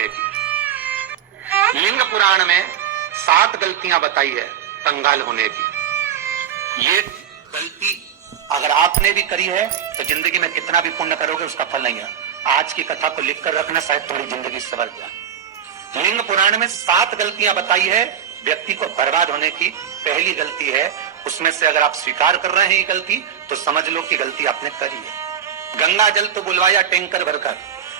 होने की। लिंग पुराण में 7 गलतियां बताई है कंगाल होने की। ये गलती अगर आपने भी करी है तो जिंदगी में कितना भी पुण्य करोगे उसका फल नहीं है। आज की कथा को लिख कर रखना, शायद तुम्हारी जिंदगी सवर जाए। लिंग पुराण में 7 गलतियां बताई है व्यक्ति को बर्बाद होने की। पहली गलती है, उसमें से अगर आप स्वीकार कर रहे हैं ये गलती तो समझ लो कि गलती आपने करी है। गंगा जल तो बुलवाया टैंकर भरकर,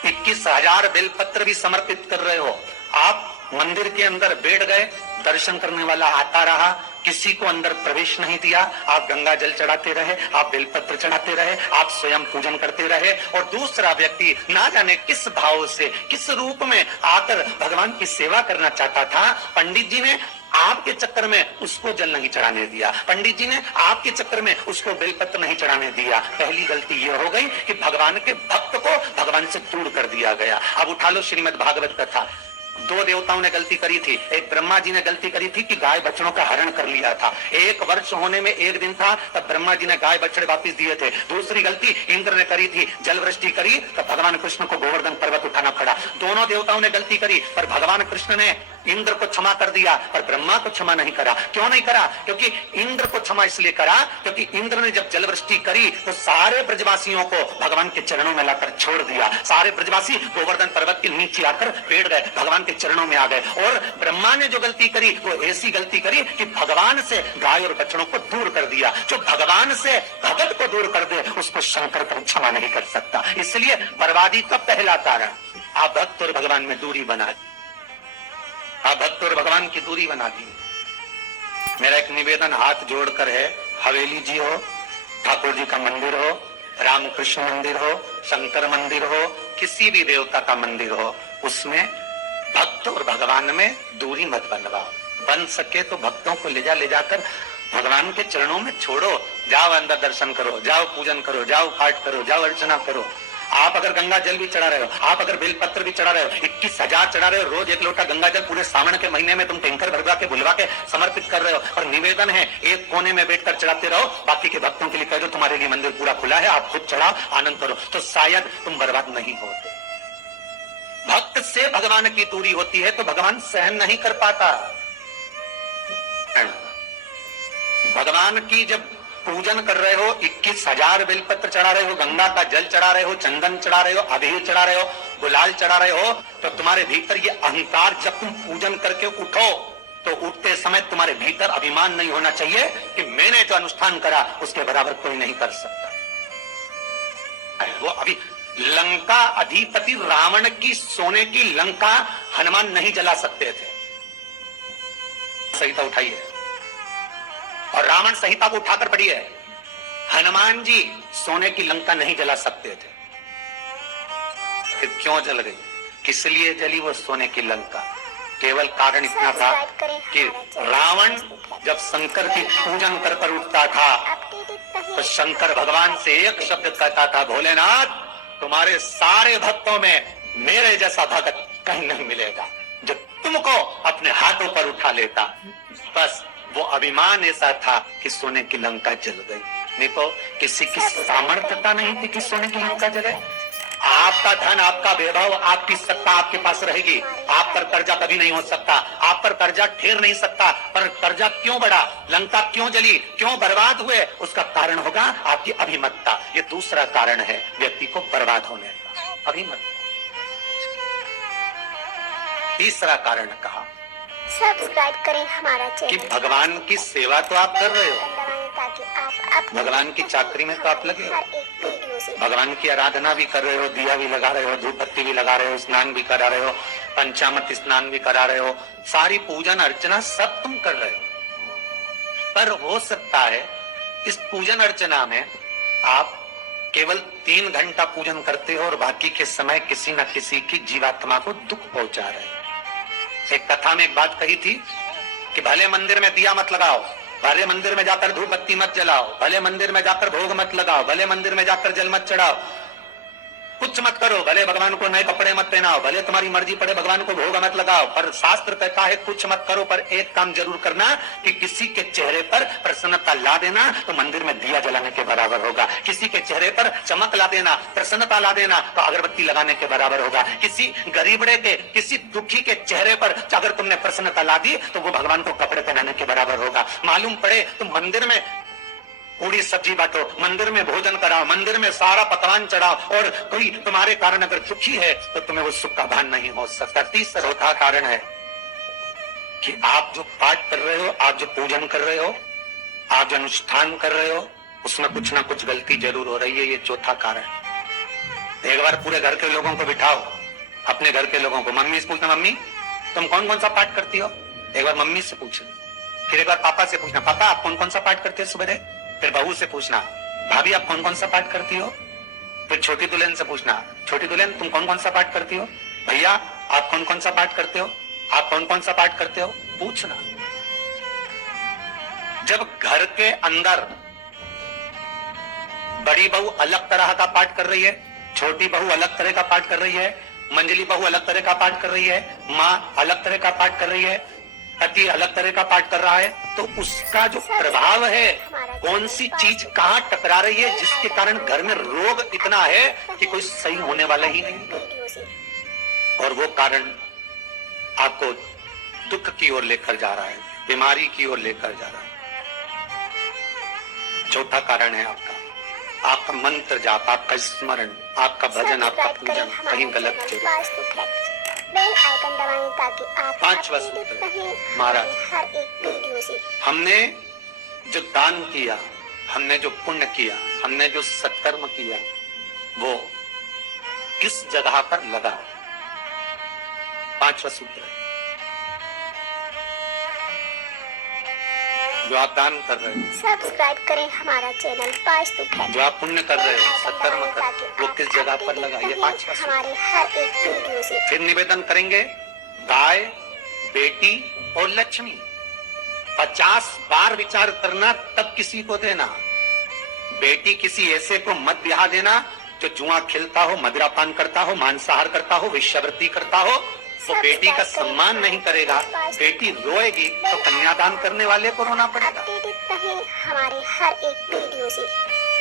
21,000 बेलपत्र भी समर्पित कर रहे हो। आप मंदिर के अंदर बैठ गए, दर्शन करने वाला आता रहा, किसी को अंदर प्रवेश नहीं दिया। आप गंगा जल चढ़ाते रहे, आप बेलपत्र चढ़ाते रहे, आप स्वयं पूजन करते रहे, और दूसरा व्यक्ति ना जाने किस भाव से, किस रूप में आकर भगवान की सेवा करना चाहता था। पंडित जी ने आपके चक्कर में उसको जल नहीं चढ़ाने दिया, पंडित जी ने आपके चक्कर में उसको बेलपत्र नहीं चढ़ाने दिया। पहली गलती यह हो गई कि भगवान के भक्त को भगवान से दूर कर दिया गया। अब उठा लो श्रीमद् भागवत कथा। 2 देवताओं ने गलती करी थी। एक ब्रह्मा जी ने गलती करी थी कि गाय बछड़ों का हरण कर लिया था। 1 वर्ष होने में 1 दिन था तब ब्रह्मा जी ने गाय बछड़े वापस दिए थे। दूसरी गलती इंद्र ने करी थी, जल वृष्टि करी तब भगवान कृष्ण को गोवर्धन पर्वत उठाना पड़ा। दोनों देवताओं ने गलती करी पर भगवान कृष्ण ने इंद्र को क्षमा कर दिया पर ब्रह्मा को क्षमा नहीं करा। क्यों नहीं करा? क्योंकि इंद्र को क्षमा इसलिए करा क्योंकि इंद्र ने जब जल वृष्टि करी तो सारे ब्रजवासियों को भगवान के चरणों में लाकर छोड़ दिया। सारे ब्रजवासी गोवर्धन पर्वत के नीचे आकर बैठ गए, भगवान के चरणों में आ गए। और ब्रह्मा ने जो गलती करी वो ऐसी गलती करी कि भगवान से गाय और बछड़ों को दूर कर दिया। जो भगवान से भगत को दूर कर दे उसको शंकर कभी क्षमा नहीं कर सकता। इसलिए बर्बादी का पहला कारण आप भक्त और भगवान में दूरी बना, आप भक्त और भगवान की दूरी बना दी। मेरा एक निवेदन हाथ जोड़कर है, हवेली जी हो, ठाकुर जी का मंदिर हो, रामकृष्ण मंदिर हो, शंकर मंदिर हो, किसी भी देवता का मंदिर हो, उसमें भक्त और भगवान में दूरी मत बनवाओ। बन सके तो भक्तों को ले जाकर भगवान के चरणों में छोड़ो। जाओ अंदर दर्शन करो, जाओ पूजन करो, जाओ पाठ करो, जाओ अर्चना करो। आप अगर गंगा जल भी चढ़ा रहे हो, आप अगर बेलपत्र भी चढ़ा रहे हो, 21,000 चढ़ा रहे हो, रोज 1 लोटा गंगा जल पूरे सावन के महीने में तुम टैंकर भरवा के बुलवा के समर्पित कर रहे हो। और निवेदन है एक कोने में बैठकर चढ़ाते रहो, बाकी के भक्तों के लिए कह दो तुम्हारे लिए मंदिर पूरा खुला है, आप खुद चढ़ाओ, आनंद करो, तो शायद तुम बर्बाद नहीं होते। भक्त से भगवान की दूरी होती है तो भगवान सहन नहीं कर पाता। भगवान की जब पूजन कर रहे हो, 21,000 बेलपत्र चढ़ा रहे हो, गंगा का जल चढ़ा रहे हो, चंदन चढ़ा रहे हो, अबीर चढ़ा रहे हो, गुलाल चढ़ा रहे हो, तो तुम्हारे भीतर ये अहंकार, जब तुम पूजन करके उठो तो उठते समय तुम्हारे भीतर अभिमान नहीं होना चाहिए कि मैंने जो अनुष्ठान करा उसके बराबर कोई नहीं कर सकता। वो अभी लंका अधिपति रावण की सोने की लंका हनुमान नहीं जला सकते थे। संहिता उठाइए और रावण संहिता को उठाकर पढ़िए। हनुमान जी सोने की लंका नहीं जला सकते थे। फिर क्यों जल गई? किस लिए जली वो सोने की लंका? केवल कारण इतना था कि रावण जब शंकर की पूजन कर कर उठता था तो शंकर भगवान से एक शब्द कहता था, भोलेनाथ तुम्हारे सारे भक्तों में मेरे जैसा भक्त कहीं नहीं मिलेगा जो तुमको अपने हाथों पर उठा लेता। बस वो अभिमान ऐसा था कि सोने की लंका जल गई, नहीं तो किसी की सामर्थ्यता नहीं थी कि सोने की लंका जले। आपका धन, आपका वैभव, आपकी सत्ता आपके पास रहेगी, आप पर कर्जा कभी नहीं हो सकता, आप पर कर्जा ठेर नहीं सकता। पर कर्जा क्यों बढ़ा, लंका क्यों जली, क्यों बर्बाद हुए, उसका कारण होगा आपकी अभिमत्ता। ये दूसरा कारण है व्यक्ति को बर्बाद होने का, अभिमत्ता। तीसरा कारण कहा सब्सक्राइब करें हमारा चैनल कि भगवान की सेवा तो आप कर रहे हो, ताकि आप भगवान की चाकरी में तो आप लगे हो, भगवान की आराधना भी कर रहे हो, दिया भी लगा रहे हो, धूप बत्ती भी लगा रहे हो, स्नान भी करा रहे हो, पंचामृत स्नान भी करा रहे हो, सारी पूजन अर्चना सब तुम कर रहे हो। पर हो सकता है इस पूजन अर्चना में आप केवल 3 घंटा पूजन करते हो और बाकी के समय किसी न किसी की जीवात्मा को दुख पहुंचा रहे हो। एक कथा में एक बात कही थी कि भले मंदिर में दिया मत लगाओ, भले मंदिर में जाकर धूप बत्ती मत जलाओ, भले मंदिर में जाकर भोग मत लगाओ, भले मंदिर में जाकर जल मत चढ़ाओ, कुछ मत करो, भले भगवान को नए कपड़े मत पहनाओ, भले तुम्हारी मर्जी पड़े भगवान को भोग मत लगाओ, पर शास्त्र कहता है कुछ मत करो, पर एक काम जरूर करना कि किसी के चेहरे पर प्रसन्नता ला देना तो मंदिर में दिया जलाने के बराबर होगा। किसी के चेहरे पर चमक ला देना, प्रसन्नता ला देना तो अगरबत्ती लगाने के बराबर होगा। किसी गरीबड़े के, किसी दुखी के चेहरे पर अगर तुमने प्रसन्नता ला दी तो वो भगवान को कपड़े पहनाने के बराबर होगा। मालूम पड़े तो मंदिर में पूरी सब्जी बांटो, मंदिर में भोजन कराओ, मंदिर में सारा पकवान चढ़ाओ, और कोई तुम्हारे कारण अगर दुखी है तो तुम्हें वो सुख का भान नहीं हो सकता। तीसरा चौथा कारण है कि आप जो पाठ कर रहे हो, आप जो पूजन कर रहे हो, आप जो अनुष्ठान कर रहे हो, उसमें कुछ ना कुछ गलती जरूर हो रही है। ये चौथा कारण। एक बार पूरे घर के लोगों को बिठाओ, अपने घर के लोगों को, मम्मी से पूछना, मम्मी तुम कौन कौन सा पाठ करती हो? एक बार मम्मी से पूछना, फिर एक बार पापा से पूछना, पापा आप कौन कौन सा पाठ करते हो सुबह? फिर बहू से पूछना, भाभी आप कौन कौन सा पाठ करती हो? फिर छोटी दुल्हन से पूछना, छोटी दुल्हन तुम कौन कौन सा पाठ करती हो? भैया आप कौन कौन सा पाठ करते हो? आप कौन कौन सा पाठ करते हो? पूछना। जब घर के अंदर बड़ी बहू अलग तरह का पाठ कर रही है, छोटी बहू अलग तरह का पाठ कर रही है, मंजली बहू अलग तरह का पाठ कर रही है, माँ अलग तरह का पाठ कर रही है, पति अलग तरह का पाठ कर रहा है, तो उसका जो प्रभाव है, कौन सी चीज कहाँ टकरा रही है जिसके कारण घर में रोग इतना है कि कोई सही होने वाला ही नहीं, और वो कारण आपको दुख की ओर लेकर जा रहा है, बीमारी की ओर लेकर जा रहा है। चौथा कारण है आपका मंत्र जाप, आपका स्मरण, आपका भजन, आपका पूजन कहीं गलत चल। बेल आइकन दबाएं ताकि आप पांचवा सूत्र महाराज, हर एक वीडियो से हमने जो दान किया, हमने जो पुण्य किया, हमने जो सत्कर्म किया, वो किस जगह पर लगा? पांचवा सूत्र है। जो आप दान कर रहे हो, सब्सक्राइब करें हमारा चैनल वास्तु फैक्ट। जो आप पुण्य कर रहे हो, सत्कर्म कर रहे हो, वो किस जगह पर लगा? ये पांचवा सूत्र। हमारे हर एक वीडियो से फिर निवेदन करेंगे, गाय, बेटी और लक्ष्मी 50 बार विचार करना तब किसी को देना। बेटी किसी ऐसे को मत ब्याह देना जो जुआ खेलता हो, मदिरापान करता हो, मांसाहार करता हो, वेश्यावृत्ति करता हो। वो बेटी का सम्मान नहीं करेगा, बेटी रोएगी तो कन्यादान करने वाले को रोना पड़ेगा। अपडेटेड रहें हमारे हर एक वीडियो से।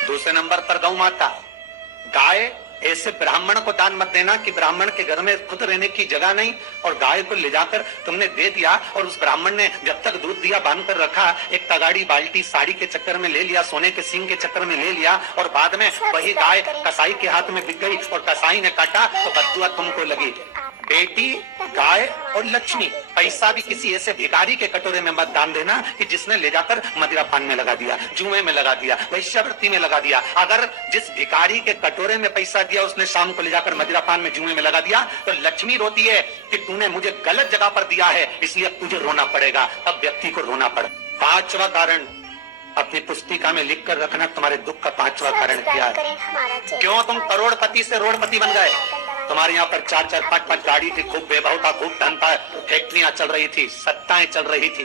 दूसरे नंबर पर गौ माता, गाय ऐसे ब्राह्मण को दान मत देना कि ब्राह्मण के घर में खुद रहने की जगह नहीं, और गाय को ले जाकर तुमने दे दिया, और उस ब्राह्मण ने जब तक दूध दिया बांध कर रखा, एक तगाड़ी बाल्टी साड़ी के चक्कर में ले लिया, सोने के सिंह के चक्कर में ले लिया, और बाद में वही गाय कसाई के हाथ में बिक गई और कसाई ने काटा तो बददुआ तुमको लगी। बेटी, गाय और लक्ष्मी, पैसा भी किसी ऐसे भिखारी के कटोरे में मत दान देना कि जिसने ले जाकर मदिरापान में लगा दिया, जुए में लगा दिया, वेश्यावृत्ति में लगा दिया। अगर जिस भिखारी के कटोरे में पैसा दिया उसने शाम को ले जाकर मदिरापान में, जुए में लगा दिया, तो लक्ष्मी रोती है कि तूने मुझे गलत जगह पर दिया है, इसलिए अब तुझे रोना पड़ेगा। अब व्यक्ति को रोना पड़े। पांचवा कारण अपनी पुस्तिका में लिख कर रखना, तुम्हारे दुख का पांचवा कारण क्या है? क्यों तुम करोड़पति से रोड़पति बन गए? तुम्हारे यहाँ पर 4-4, 5-5 गाड़ी थी, खूब वैभव था, खूब धन था, फैक्ट्रियां चल रही थी, सत्ताएं चल रही थी।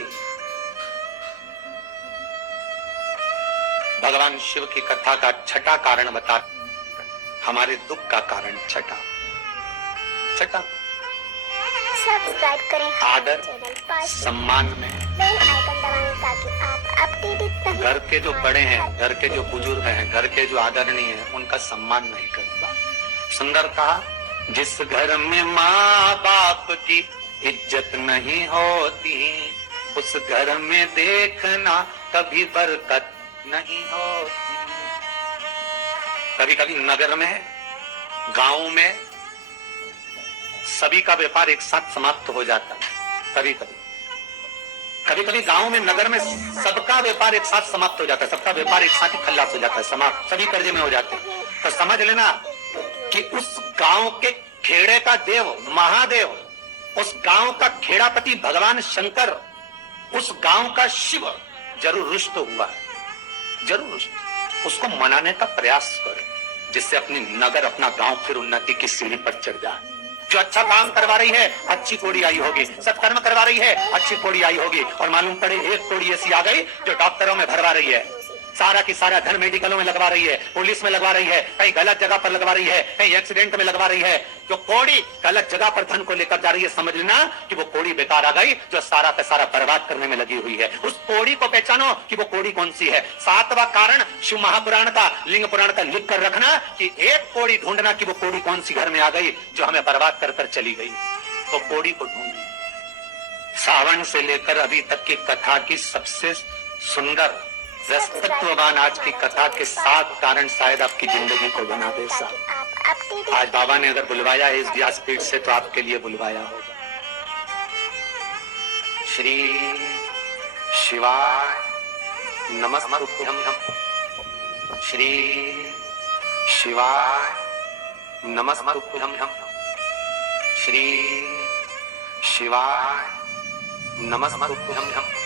भगवान शिव की कथा का छठा कारण बता, हमारे दुख का कारण छठा। सब्सक्राइब करें आदर सम्मान में, बेल आइकन दबाएं ताकि आप अपडेटेड रहें। घर के जो बड़े हैं, घर के जो बुजुर्ग हैं, घर के जो आदरणीय हैं, उनका सम्मान नहीं करता। सुंदर कहा, जिस घर में माँ बाप की इज्जत नहीं होती, उस घर में देखना कभी बरकत नहीं होती। कभी कभी नगर में, गांव में सभी का व्यापार एक साथ समाप्त हो जाता है। कभी कभी गांव में, नगर में सबका व्यापार एक साथ समाप्त हो जाता है, सबका व्यापार एक साथ ही खल्लास हो जाता है, समाप्त, सभी कर्जे में हो जाते हैं। तो समझ लेना कि उस गांव के खेड़े का देव महादेव, उस गांव का खेड़ापति भगवान शंकर, उस गांव का शिव जरूर रुष्ट हुआ है, जरूर रुष्ट। उसको मनाने का प्रयास करें जिससे अपनी नगर, अपना गांव फिर उन्नति की सीढ़ी पर चढ़ जाए। जो अच्छा काम करवा रही है अच्छी कोड़ी आई होगी, सत्कर्म करवा रही है अच्छी कोड़ी आई होगी, और मालूम पड़े एक कोड़ी ऐसी आ गई जो डॉक्टरों में भरवा रही है, सारा की सारा धन मेडिकलों में लगवा रही है, पुलिस में लगवा रही है, कहीं गलत जगह पर लगवा रही है, कहीं एक्सीडेंट में लगवा रही है। जो कौड़ी गलत जगह पर धन को लेकर जा रही है, समझ लेना कि वो कौड़ी बेकार आ गई जो सारा का सारा बर्बाद करने में लगी हुई है। उस कौड़ी को पहचानो कि वो कौड़ी कौन सी है। सातवां कारण शिव महापुराण का, लिंग पुराण का लिख कर रखना कि एक कौड़ी ढूंढना कि वो कौड़ी कौन सी घर में आ गई जो हमें बर्बाद कर कर चली गई। तो कौड़ी को ढूंढना। सावन से लेकर अभी तक की कथा की सबसे सुंदर व्यक्तित्ववान आज की कथा के 7 कारण शायद आपकी जिंदगी को बना दे। ताकि आप अपडेटेड आज बाबा ने अगर बुलवाया है इस व्यासपीठ से तो आपके लिए बुलवाया होगा। श्री शिवाय नमस्तुभ्यं। श्री शिवाय नमस्तुभ्यं। श्री शिवाय नमस्तुभ्यं।